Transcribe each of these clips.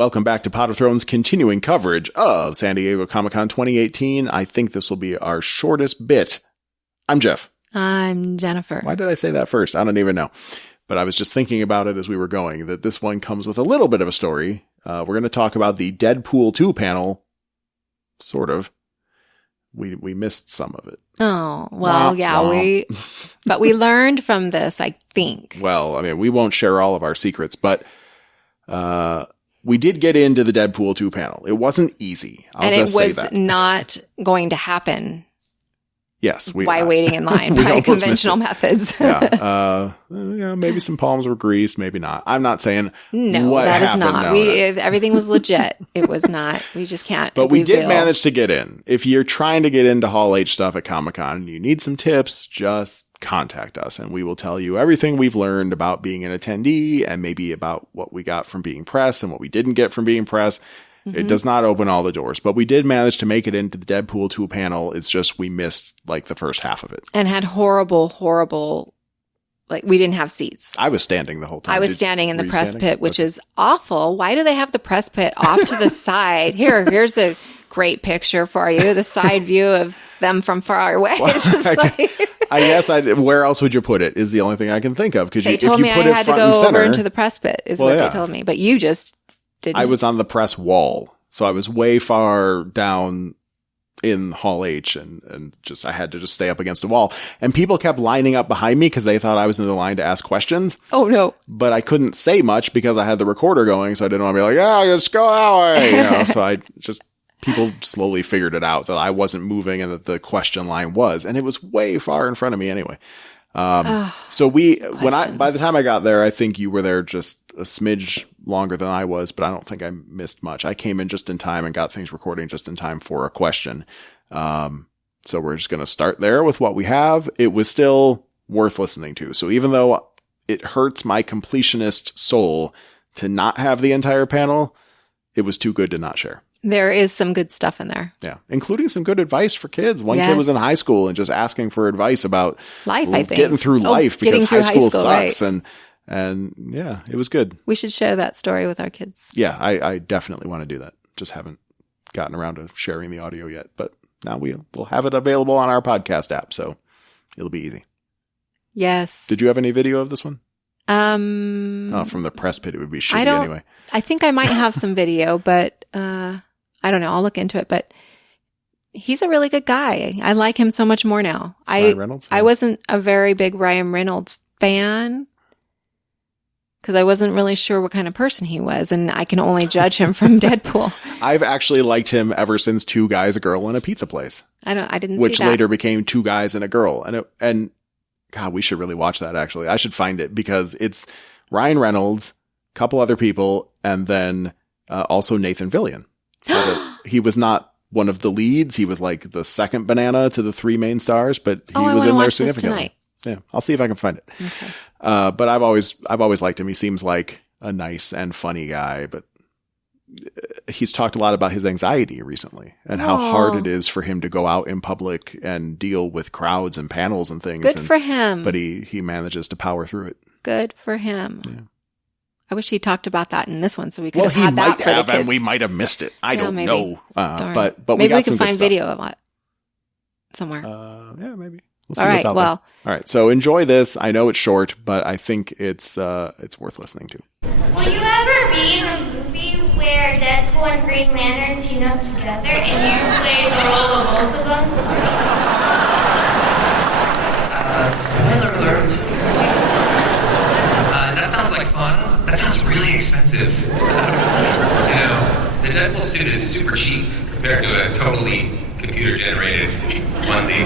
Welcome back to Pot of Thrones' continuing coverage of San Diego Comic-Con 2018. I think this will be our shortest bit. I'm Jeff. I'm Jennifer. Why did I say that first? I don't even know. But I was just thinking about it as we were going, that this one comes with a little bit of a story. We're going to talk about the Deadpool 2 panel. Sort of. We missed some of it. Oh, well, yeah, but we learned from this, I think. Well, I mean, we won't share all of our secrets, but we did get into the Deadpool 2 panel. It wasn't easy. I'll just say that. And it was not going to happen. Yes. By waiting in line, by conventional methods. Yeah. Maybe some palms were greased, maybe not. I'm not saying no, that is not. No, everything was legit. It was not. We just can't. But we did manage to get in. If you're trying to get into Hall H stuff at Comic-Con and you need some tips, just contact us and we will tell you everything we've learned about being an attendee and maybe about what we got from being press and what we didn't get from being press. Mm-hmm. It does not open all the doors, but we did manage to make it into the Deadpool 2 panel. It's just we missed like the first half of it. And had horrible, like we didn't have seats. I was standing the whole time. I was standing in the press pit, which is awful. Why do they have the press pit off to the side? Here's a great picture for you. The side view of them from far away. Well, it's just I guess where else would you put it is the only thing I can think of. Because they told me I had to go over into the press pit is what they told me. But you just didn't. I was on the press wall. So I was way far down in Hall H and just, I had to just stay up against a wall. And people kept lining up behind me because they thought I was in the line to ask questions. Oh, no. But I couldn't say much because I had the recorder going. So I didn't want to be like, just go that way. So I just, people slowly figured it out that I wasn't moving and that the question line was. And it was way far in front of me anyway. So by the time I got there, I think you were there just a smidge longer than I was, but I don't think I missed much. I came in just in time and got things recording just in time for a question. So we're just going to start there with what we have. It was still worth listening to. So even though it hurts my completionist soul to not have the entire panel, it was too good to not share. There is some good stuff in there. Yeah. Including some good advice for kids. One kid was in high school and just asking for advice about life, I think. Getting through life because high school sucks. Right. And yeah, it was good. We should share that story with our kids. Yeah, I definitely want to do that. Just haven't gotten around to sharing the audio yet. But now we'll have it available on our podcast app. So it'll be easy. Yes. Did you have any video of this one? From the press pit, it would be shitty anyway. I think I might have some video, but I don't know. I'll look into it, but he's a really good guy. I like him so much more now. Ryan Reynolds? I wasn't a very big Ryan Reynolds fan because I wasn't really sure what kind of person he was, and I can only judge him from Deadpool. I've actually liked him ever since Two Guys, a Girl, and a Pizza Place. I didn't see that. Which later became Two Guys and a Girl. And God, we should really watch that, actually. I should find it because it's Ryan Reynolds, a couple other people, and then also Nathan Fillion. He was not one of the leads. He was like the second banana to the three main stars, but he was in there significantly. Yeah, I'll see if I can find it. Okay. But I've always liked him. He seems like a nice and funny guy, but he's talked a lot about his anxiety recently and how hard it is for him to go out in public and deal with crowds and panels and things. Good for him. But he manages to power through it. Good for him. Yeah. I wish he talked about that in this one so we could have had that for the kids. Well, he might have, and we might have missed it. I don't know. But maybe we can find video of it somewhere. Yeah, maybe. We'll see what's out there. All right. So enjoy this. I know it's short, but I think it's worth listening to. Will you ever be in a movie where Deadpool and Green Lantern team up together and you play the role of both of them? Spoiler alert. That sounds like fun. That sounds really expensive. The Deadpool suit is super cheap compared to a totally computer-generated onesie.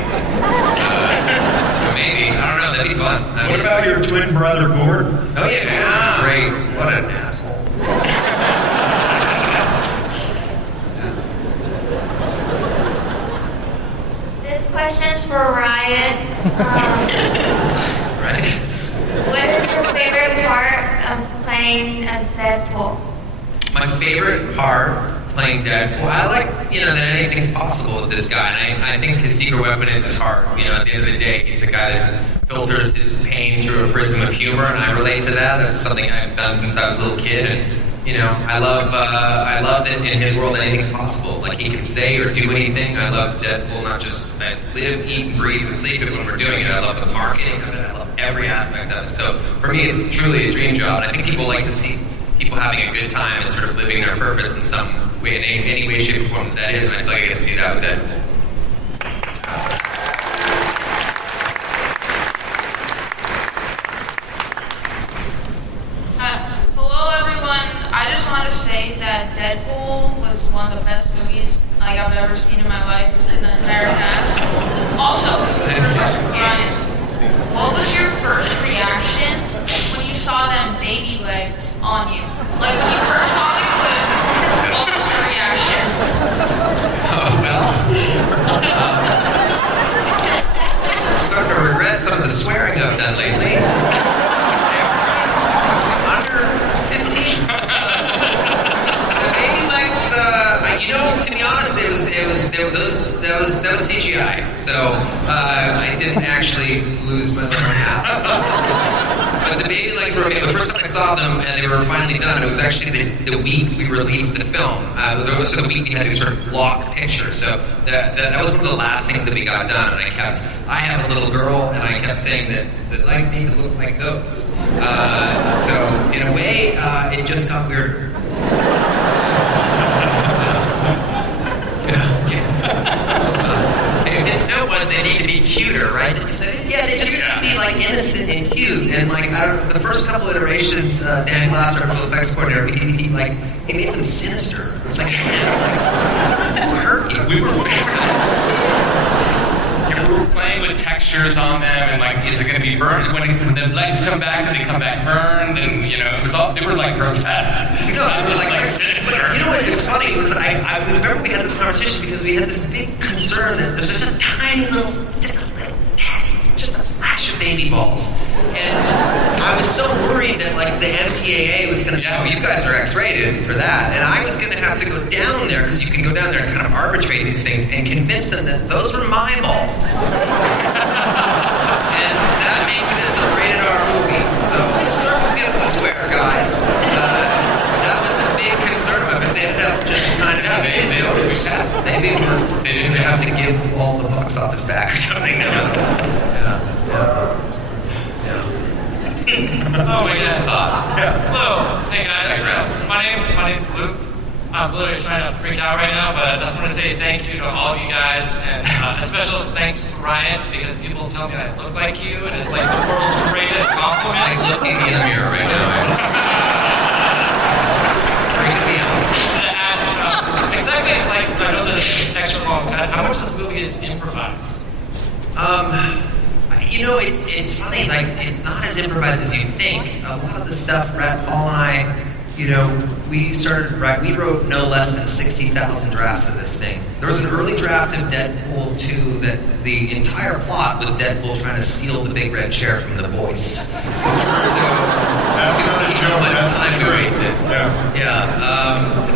So maybe, I don't know, that'd be fun. What about your twin brother, Gord? Oh, yeah, great. What an asshole. This question's for Ryan. Right? What is your favorite part of playing as Deadpool? My favorite part playing Deadpool, I like, that anything's possible with this guy. And I think his secret weapon is his heart. At the end of the day, he's the guy that filters his pain through a prism of humor, and I relate to that. That's something I've done since I was a little kid, and I love that in his world anything's possible. Like he can say or do anything. I love Deadpool, not just I live, eat, and breathe, and sleep it when we're doing it. I love the marketing of it. I love every aspect of it. So for me, it's truly a dream job. And I think people like to see people having a good time and sort of living their purpose in some way, in any way, shape, or form that is. And I feel like I get to do that with Deadpool. That Deadpool was one of the best movies I've ever seen in my life in the entire cast. Also, Ryan, what was your first reaction when you saw them baby legs on you? Like when you first saw the clip, what was your reaction? Oh well, I'm starting to regret some of the swearing I've done lately. Under 15. To be honest, that was CGI. So I didn't actually lose my lower half. But the baby legs were okay. The first time I saw them and they were finally done, it was actually the week we released the film. There was a week we had to sort of block pictures. So that was one of the last things that we got done. And I have a little girl, and I kept saying that the legs need to look like those. So in a way, it just got weirder. His note was they need to be cuter, right? And you said, yeah, they just need to be like innocent and cute. And like I don't know, the first couple iterations, Dan Glass, our visual effects coordinator, he made them sinister. It's like, who hurt you? We were playing with textures on them, and like, is it going to be burned when the legs come back? And they come back burned, and it was all they were like grotesque. It was like sinister. What was funny was I remember we had this conversation because we had this big concern that there's just a tiny little, just a flash of baby balls, and I was so worried that like the MPAA was going to say, "Oh, you guys are X-rated for that," and I was going to have to go down there because you can go down there and kind of arbitrate these things and convince them that those were my balls, and that makes this a rated R movie. So circle against the square, guys. That was a big concern of it. They ended up just kind of maybe they didn't have to give all the box office back or something. Oh my God. Hello. Hey guys. My name's Luke. I'm literally trying to freak out right now, but I just want to say thank you to all of you guys, and a special thanks to Ryan, because people tell me I look like you, and it's like the world's greatest compliment. Like looking in the mirror right now. Freaking me out. Exactly, like I know this is extra long. How much of this movie is improvised? It's funny. Like it's not as improvised as you think. A lot of the stuff, Paul and I, we wrote no less than 60,000 drafts of this thing. There was an early draft of Deadpool 2 that the entire plot was Deadpool trying to steal the big red chair from the voice. So That's not a joke. That's time we wasted. Yeah.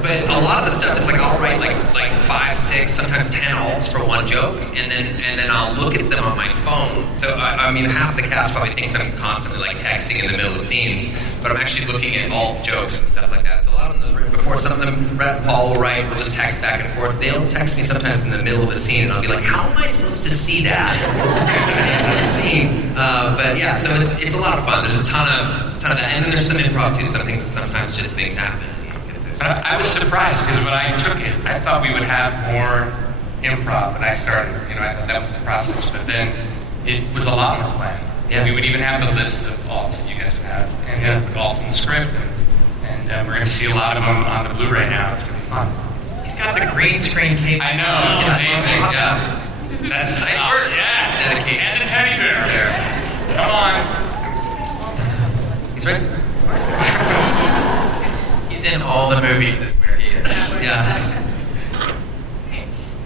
But a lot of the stuff is like I'll write like 5, 6, sometimes 10 alts for one joke, and then I'll look at them on my phone. So I mean, half the cast probably thinks I'm constantly like texting in the middle of scenes, but I'm actually looking at alt jokes and stuff like that. So a lot of them written before. Some of them, Brett and Paul will write. We'll just text back and forth. They'll text me sometimes in the middle of a scene, and I'll be like, "How am I supposed to see that?" in a scene. But yeah, so it's a lot of fun. There's a ton of that, and then there's some improv too. Sometimes just things happen. I was surprised because when I took it, I thought we would have more improv, and I started. I thought that was the process, but then it was a lot more planned. Yeah. We would even have the list of alts that you guys would have, and the alts in the script, and we're going to see a lot of them on the Blu-ray now. It's going to be fun. He's got the green screen cape. I know, it's amazing. Yeah. That's Nice work. Yes, Dedicated. and the teddy bear. There. Come on. He's ready. He's in all the movies. Is where he is. Yeah.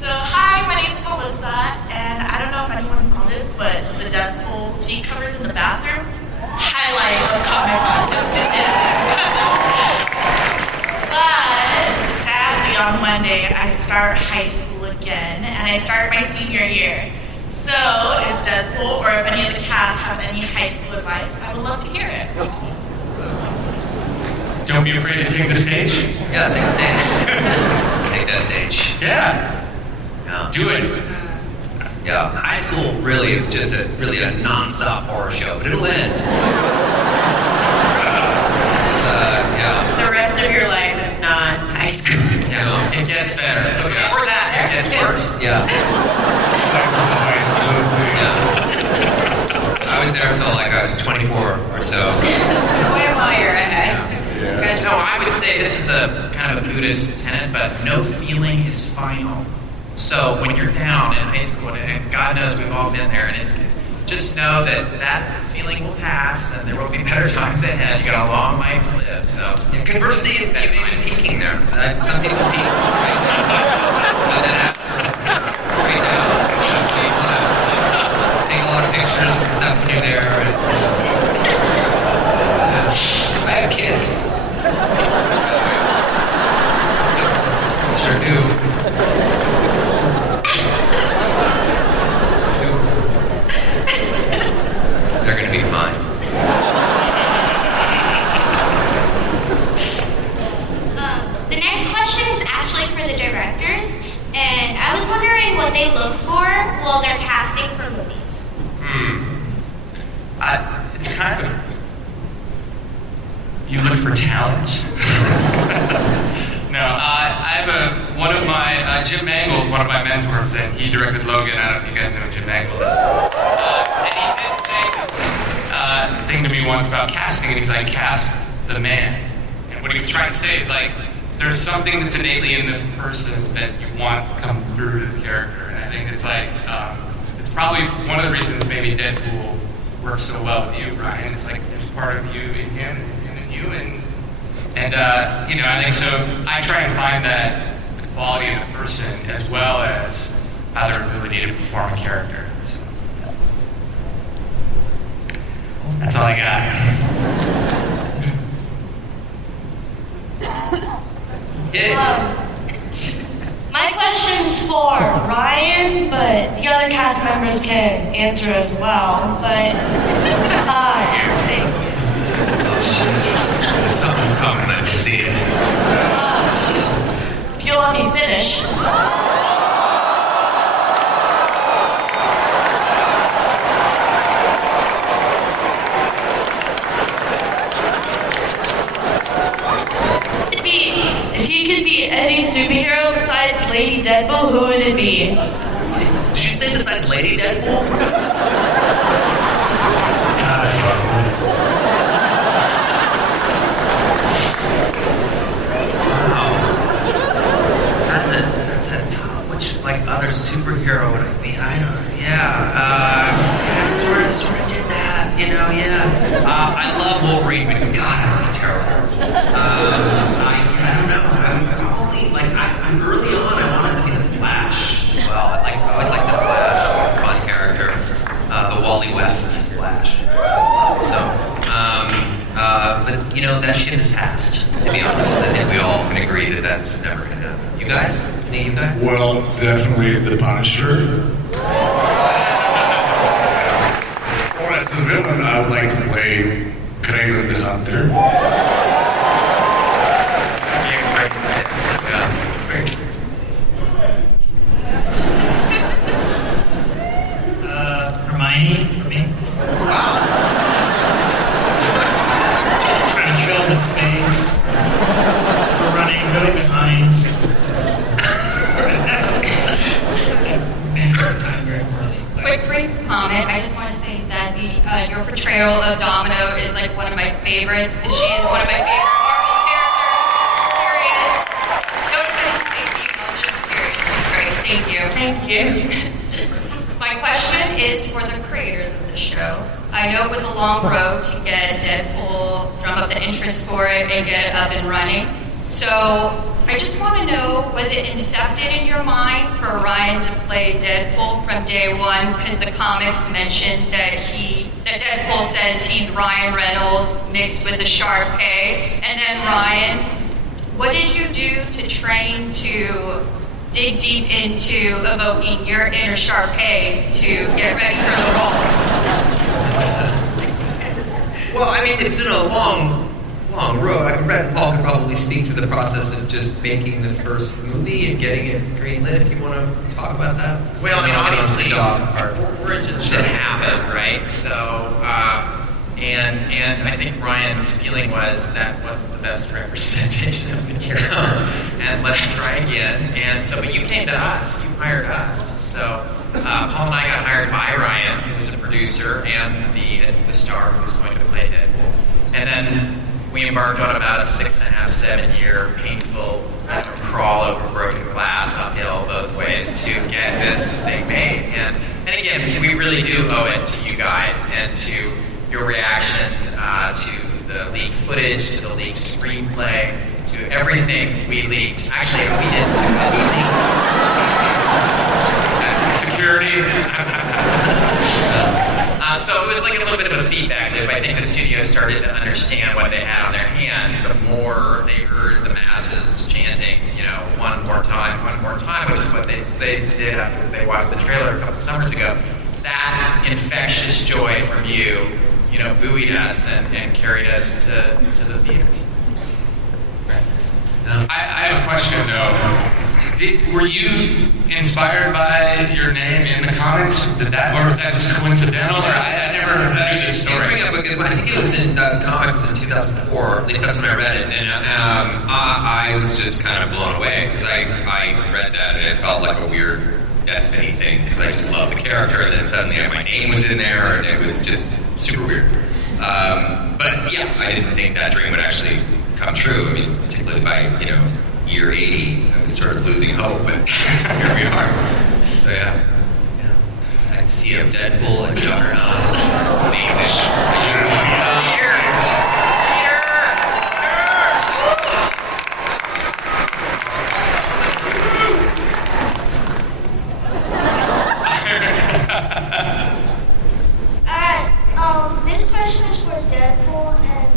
So, hi, my name's Melissa, and I don't know if anyone saw this, but the Deadpool seat covers in the bathroom highlight the comic book. But sadly, on Monday, I start high school again, and I start my senior year. So, if Deadpool or if any of the cast have any high school advice, I would love to hear it. Don't be afraid to take the stage. Yeah, take the stage. Take that stage. Yeah. Do it. Yeah, high school really is just a non-stop horror show, but it'll end. The rest of your life is not high school. Yeah, it gets better. Or that, it gets worse. Yeah. I was there until like I was 24 or so. Way while you're ahead. Yeah. No, I would say this is a kind of a Buddhist tenet, but no feeling is final. So when you're down in high school, and God knows we've all been there, and it's just know that feeling will pass, and there will be better times ahead. You got a long life to live. So conversely, you may be peaking there. Some people peak. Take a lot of pictures and stuff when you're there. I have kids. Sure do. They're going to be fine. The next question is actually for the directors, and I was wondering what they look for while they're casting for movies. It's kind of... You look for talent? No, I have one of my... Jim Mangle's one of my mentors, and he directed Logan. I don't know if you guys know who Jim Mangle is. And he did say this thing to me once about casting, and he's like, cast the man. And what he was trying to say is like, there's something that's innately in the person that you want to come through to the character. And I think it's like, it's probably one of the reasons maybe Deadpool works so well with you, Ryan. It's like there's part of you in him and you, and you know, I think so. I try and find that the quality of the person as well as their ability to perform a character. So, that's all I got. My question's for Ryan, but the other cast members can answer as well. But Something's coming, I can see it. if you'll let me finish. If you could be any superhero besides Lady Deadpool, who would it be? Did you say besides Lady Deadpool? That's a tough. Which like other superhero would I be? I don't know. Yeah, sort of did that. You know, yeah. I love Wolverine, but God, I'm terrible. I don't know. I'm probably like I'm early on. I wanted to be the Flash. Well, I always liked the Flash. It's a fun character. The Wally West Flash. So, but you know that shit is past. To be honest, I think we all can agree that that's never gonna happen. You guys? Any of you guys? Well, definitely the Punisher. Or as the villain, I would like to play Kraven the Hunter. Hermione for me. Just trying to fill the space. We're running really behind. Quick brief comment. I just want to say, Zazie, your portrayal of Domino is like one of my favorites. She is one of my favorite Marvel characters. Period. No offense to female, just period. She's great. Thank you. Thank you. My question is for the creators of the show. I know it was a long road to get Deadpool, drum up the interest for it, and get it up and running. So I just want to know, was it incepted in your mind for Ryan to play Deadpool from day one? Because the comics mentioned that Deadpool says he's Ryan Reynolds mixed with a Sharpay. And then Ryan, what did you do to train to dig deep into evoking your inner Sharpay to get ready for the role? Well, I mean, it's been a long long road. I mean, Brett and Paul could probably speak to the process of just making the first movie and getting it greenlit. If you want to talk about that. Well, I mean, obviously, we're should happen, right? So, and I think Ryan's feeling was that wasn't the best representation of the character, and let's try again. And so, but you came to us, you hired us. So, Paul and I got hired by Ryan, who was a producer and the star who was going to play Deadpool. And then we embarked on about a 6.5, 7 year painful crawl over broken glass uphill both ways to get this thing made. And again, we really do owe it to you guys and to your reaction to the leaked footage, to the leaked screenplay, to everything we leaked. Actually, we didn't do anything. Security. So it was like a little bit of a feedback loop. I think the studio started to understand what they had on their hands the more they heard the masses chanting, one more time, which is what they did after they watched the trailer a couple of summers ago. That infectious joy from you, buoyed us and carried us to the theaters. Right. I have a question, though. Were you inspired by your name in the comics? Or was that just coincidental? Or I never knew this story. I think it was in comics in 2004. At least that's when I read it, and I was just kind of blown away because I read that and it felt like a weird Destiny thing because I just loved the character, and then suddenly my name was in there, and it was just super weird. But yeah, I didn't think that dream would actually come true. I mean, particularly by year 80, I was sort of losing hope, but here we are. So yeah. I can see a Deadpool and Juggernaut. This is amazing. Alright, this question is for Deadpool, and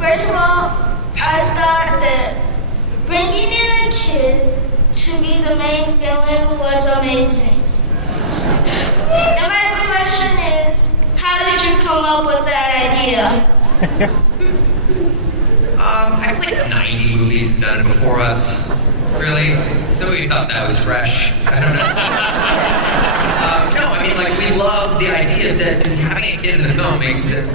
first of all, I thought that bringing in a kid to be the main villain was amazing. And my question is, how did you come up with that idea? I've played 90 movies and done it before us. Really? Somebody thought that was fresh. I don't know. No, I mean, we love the idea that having a kid in the film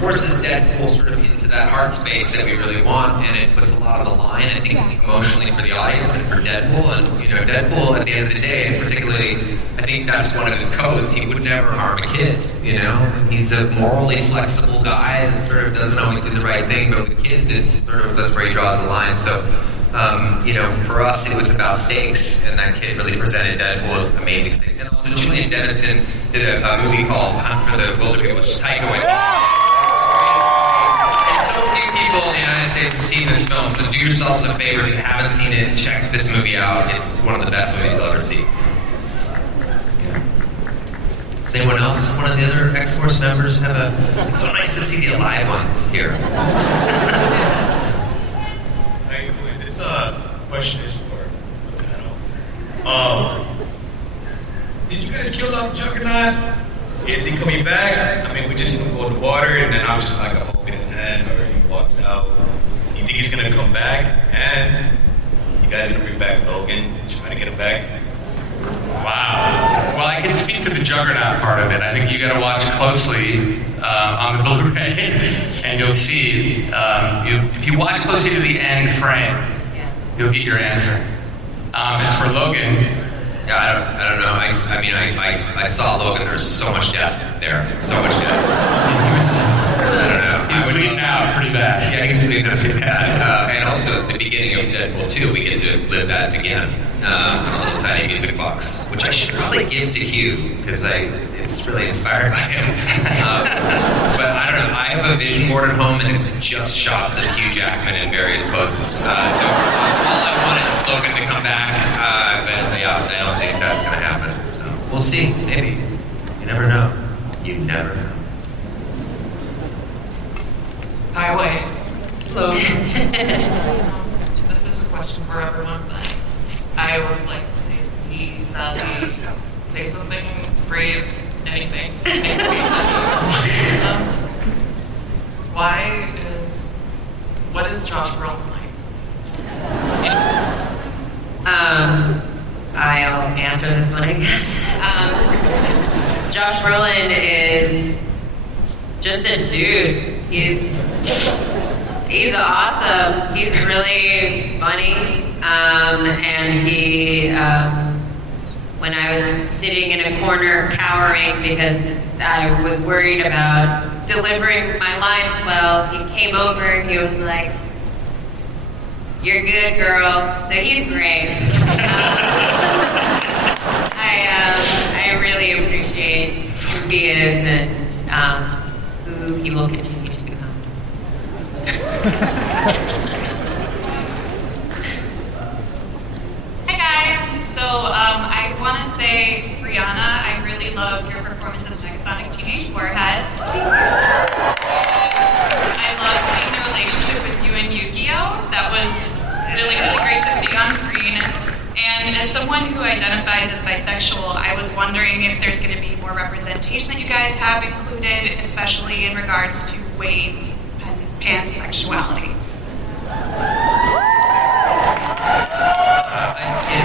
forces Deadpool sort of into that heart space that we really want, and it puts a lot on the line, I think, emotionally for the audience and for Deadpool. And, Deadpool, at the end of the day, and particularly, I think that's one of his codes. He would never harm a kid, He's a morally flexible guy that sort of doesn't always do the right thing, but with kids, it's sort of, that's where he draws the line. So, for us, it was about stakes, and that kid really presented Deadpool with amazing stakes. And also, Julian Dennison did a movie called Hunt for the Wilderpeople, which is Taika Waititi. And so few people in the United States have seen this film, so do yourselves a favor if you haven't seen it, check this movie out. It's one of the best movies you'll ever see. Does anyone else, one of the other X-Force members, have a... It's so nice to see the alive ones here. This question is for the panel. Did you guys kill off Juggernaut? Is he coming back? I mean, we just go in the water, and then I'm just like holding his hand, or he walks out. You think he's gonna come back? And you guys gonna bring back Logan, try to get him back? Wow. Well, I can speak to the Juggernaut part of it. I think you got to watch closely on the Blu-ray, and you'll see. If you watch closely to the end frame, you'll get your answer. As for Logan, yeah, I don't know. I saw Logan. There's so much death there. So much death. I don't know. He's bleeding out pretty bad. Yeah, he's bleeding out pretty bad. And also at the beginning of Deadpool 2, we get to live that again on a little tiny music box, which I should probably give to Hugh because it's really inspired by him. But I don't know. I have a vision board at home, and it's just shots of Hugh Jackman in various poses. So all I want is Logan to come back. But yeah, I don't think that's going to happen. So we'll see. Maybe. You never know. You never know. Highway. Hello. This is a question for everyone, but I would like to see Sally say something brave, anything. Why is what is Josh Brolin like? I'll answer this one, I guess. Josh Brolin is just a dude. He's awesome. He's really funny. And he, when I was sitting in a corner cowering because I was worried about delivering my lines well, he came over and he was like, "You're good, girl." So he's great. I really appreciate who he is and who he will continue to become. Hi guys. So I want to say, Brianna, I really loved your performance as Negasonic Teenage Warhead. I loved seeing the relationship with you and Yu-Gi-Oh! That was really, really great to see on screen. And as someone who identifies as bisexual, I was wondering if there's going to be more representation that you guys have included, especially in regards to Wade's pansexuality.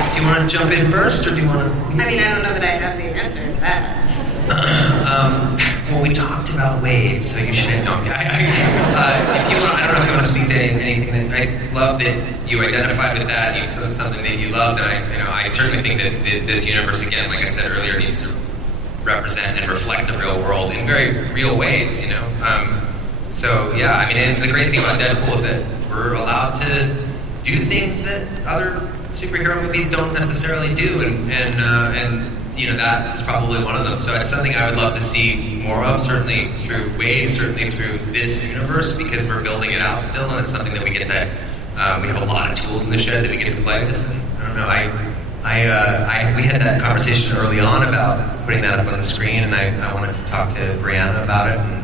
Do you want to jump in first, or do you want to? I mean, I don't know that I have the answer to that. Well, we talked about Wade, so you should know. If you want, I don't know if you want to speak to anything. I love that you identified with that. You said something that you loved, and I certainly think that this universe, again, like I said earlier, needs to represent and reflect the real world in very real ways. So yeah, I mean, and the great thing about Deadpool is that we're allowed to do things that other superhero movies don't necessarily do, and that is probably one of them. So it's something I would love to see more of, certainly through Wade, certainly through this universe, because we're building it out still, and it's something that we get to. We have a lot of tools in the shed that we get to play with. I don't know. We had that conversation early on about putting that up on the screen, and I wanted to talk to Brianna about it. And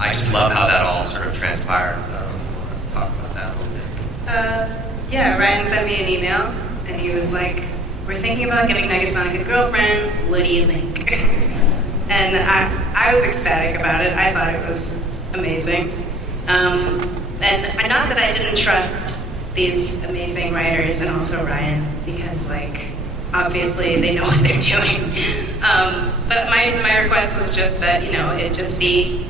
I just love how that all sort of transpired. I don't want to talk about that a little bit. Yeah, Ryan sent me an email, and he was like, "We're thinking about giving Negasonic a girlfriend. What do you think?" And I was ecstatic about it. I thought it was amazing. And not that I didn't trust these amazing writers and also Ryan, because, obviously they know what they're doing. But my request was just that, it just be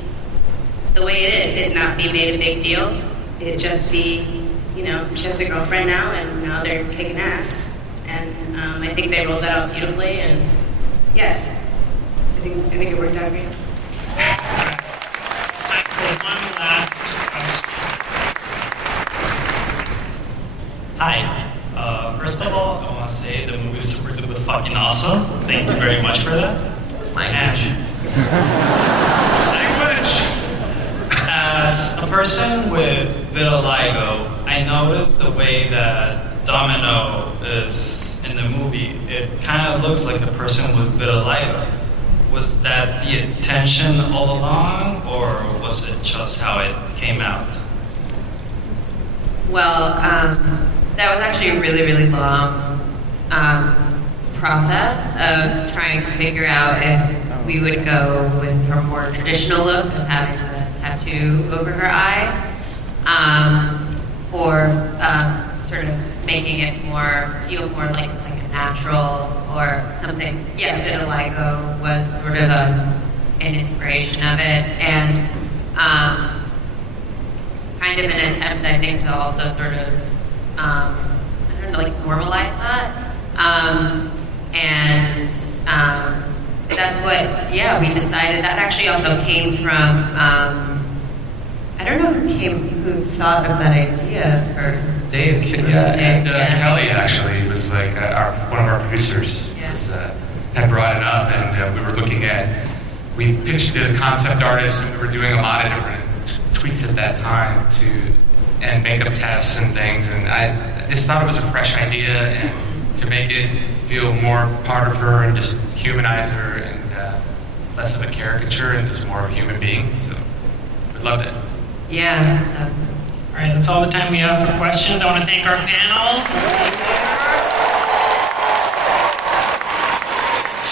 the way it is. It not be made a big deal. It just be, she has a girlfriend now, and now they're kicking ass. And I think they rolled that out beautifully, and yeah, I think it worked out great. One last question. Hi. First of all, I want to say the movie is super duper fucking awesome. Thank you very much for that. Language. As a person with vitiligo, I noticed the way that Domino is in the movie. It kind of looks like a person with vitiligo. Was that the intention all along, or was it just how it came out? Well, that was actually a really, really long process of trying to figure out if we would go with her more traditional look of having a tattoo over her eye, or sort of making it feel more like it's like a natural or something. Yeah, vitiligo was sort of an inspiration of it, and kind of an attempt, I think, to also sort of, normalize that. And that's what, we decided. That actually also came from, I don't know who thought of that idea first. Dave. And Kelly actually was like one of our producers had brought it up, and we were looking at, we pitched it as a concept artist, and we were doing a lot of different tweaks at that time and makeup tests and things, and I just thought it was a fresh idea, and to make it feel more part of her and just humanize her and less of a caricature and just more of a human being. So we loved it. Yeah. All right, that's all the time we have for questions. I want to thank our panel.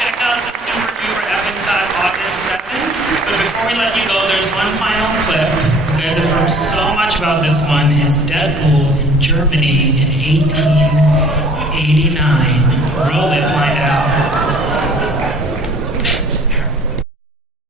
Check out the Super Duper Epic August 7th. But before we let you go, there's one final clip. There's from so much about this one. It's Deadpool in Germany in 1889. Roll it, find out.